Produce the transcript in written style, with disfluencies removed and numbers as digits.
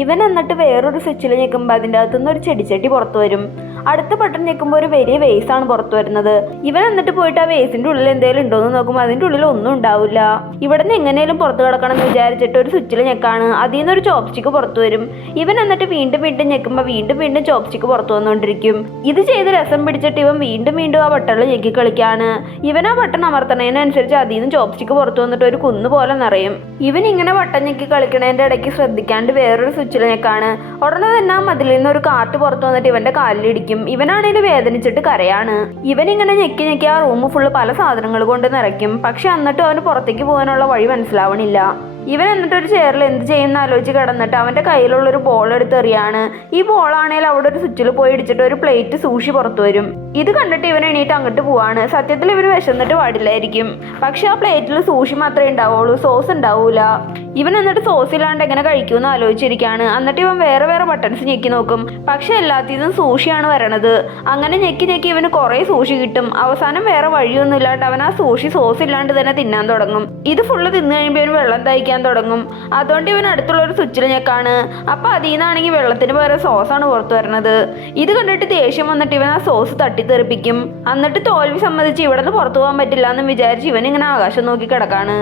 ഇവൻ എന്നിട്ട് വേറൊരു സ്വിച്ചിൽ ഞെക്കുമ്പോൾ അതിൻ്റെ അകത്തുനിന്ന് ഒരു ചെടിച്ചട്ടി പുറത്തു വരും. അടുത്ത ബട്ടൺ ഞെക്കുമ്പോൾ ഒരു വലിയ വേസാണ് പുറത്തു വരുന്നത്. ഇവൻ എന്നിട്ട് പോയിട്ട് ആ വേസിന്റെ ഉള്ളിൽ എന്തെങ്കിലും ഉണ്ടോ എന്ന് നോക്കുമ്പോൾ അതിൻ്റെ ഉള്ളിൽ ഒന്നും ഉണ്ടാവില്ല. ഇവിടെ നിന്ന് എങ്ങനെയും പുറത്തു കിടക്കണം എന്ന് വിചാരിച്ചിട്ട് ഒരു സ്വിച്ചിൽ ഞെക്കാണ്. അതിൽ നിന്ന് ഒരു ചോപ്സ്റ്റിക്ക് പുറത്തു വരും. ഇവൻ എന്നിട്ട് വീണ്ടും വീണ്ടും ഞെക്കുമ്പോൾ വീണ്ടും ചോപ്സ്റ്റിക്ക് പുറത്തു വന്നുകൊണ്ടിരിക്കും. ഇത് ചെയ്ത് രസം പിടിച്ചിട്ട് ഇവൻ വീണ്ടും ആ ബട്ടണിൽ ഞെക്കി കളിക്കാണ്. ഇവൻ ആ ബട്ടൺ അമർത്തണതിനനുസരിച്ച് അതിൽ നിന്ന് ചോപ്സ്റ്റിക്ക് പുറത്തു വന്നിട്ട് ഒരു കുന്ന് പോലെ നിറയും. ഇവൻ ഇങ്ങനെ ബട്ടൺ ഞെക്കി കളിക്കണതിൻ്റെ ഇടയ്ക്ക് ശ്രദ്ധിക്കാണ്ട് വേറൊരു സ്വിച്ചിൽ ഞെക്കാണ്. ഉടനെ തന്നെ ആ മതിലിൽ നിന്ന് ഒരു കാറ്റ് പുറത്തു വന്നിട്ട് ഇവന്റെ കാലിലിടിക്കും. ഇവനാണെങ്കിൽ വേദനിച്ചിട്ട് കരയാണ്. ഇവൻ ഇങ്ങനെ ഞെക്കി ആ റൂം ഫുള്ള് പല സാധനങ്ങൾ കൊണ്ട് നിറയ്ക്കും. പക്ഷെ എന്നിട്ടും അവന് പുറത്തേക്ക് പോകാനുള്ള വഴി മനസ്സിലാവണില്ല. ഇവൻ എന്നിട്ട് ഒരു ചെയറിൽ എന്ത് ചെയ്യുന്ന ആലോചിച്ച് കിടന്നിട്ട് അവന്റെ കയ്യിലുള്ളൊരു ബോൾ എടുത്ത് എറിയാണ്. ഈ ബോളാണെങ്കിൽ അവിടെ ഒരു സ്വിച്ചിൽ പോയി ഇടിച്ചിട്ട് ഒരു പ്ലേറ്റ് സൂഷി പുറത്തു വരും. ഇത് കണ്ടിട്ട് ഇവൻ എണീറ്റ് അങ്ങോട്ട് പോവാണ്. സത്യത്തിൽ ഇവന് വിശന്നിട്ട് പാടില്ലായിരിക്കും. പക്ഷെ ആ പ്ലേറ്റിൽ സൂഷി മാത്രമേ ഉണ്ടാവുള്ളൂ, സോസ് ഉണ്ടാവൂല. ഇവൻ എന്നിട്ട് സോസ് ഇല്ലാണ്ട് എങ്ങനെ കഴിക്കുമെന്ന് ആലോചിച്ചിരിക്കുകയാണ്. എന്നിട്ട് ഇവൻ വേറെ ബട്ടൺസ് ഞെക്കി നോക്കും. പക്ഷെ എല്ലാത്തിനും സൂഷിയാണ് വരണത്. അങ്ങനെ ഞെക്കി ഇവന് കുറെ സൂഷി കിട്ടും. അവസാനം വേറെ വഴിയൊന്നും ഇല്ലാണ്ട് അവൻ ആ സൂഷി സോസ് ഇല്ലാണ്ട് തന്നെ തിന്നാൻ തുടങ്ങും. ഇത് ഫുള്ള് തിന്നു കഴിയുമ്പോൾ ഇവന് വെള്ളം തയ്ക്കാൻ തുടങ്ങും. അതുകൊണ്ട് ഇവൻ അടുത്തുള്ള ഒരു സ്വിച്ചിൽ ഞെക്കാണ്. അപ്പൊ അതിൽ നിന്നാണെങ്കിൽ വെള്ളത്തിന് പകരം സോസാണ് പുറത്തു വരുന്നത്. ഇത് കണ്ടിട്ട് ദേഷ്യം വന്നിട്ട് ഇവൻ ആ സോസ് തട്ടിത്തെറിപ്പിക്കും. എന്നിട്ട് തോൽവി സമ്മതിച്ച് ഇവിടെ നിന്ന് പുറത്തു പോകാൻ പറ്റില്ല എന്ന് വിചാരിച്ച് ഇവൻ ഇങ്ങനെ ആകാശം നോക്കി കിടക്കാണ്.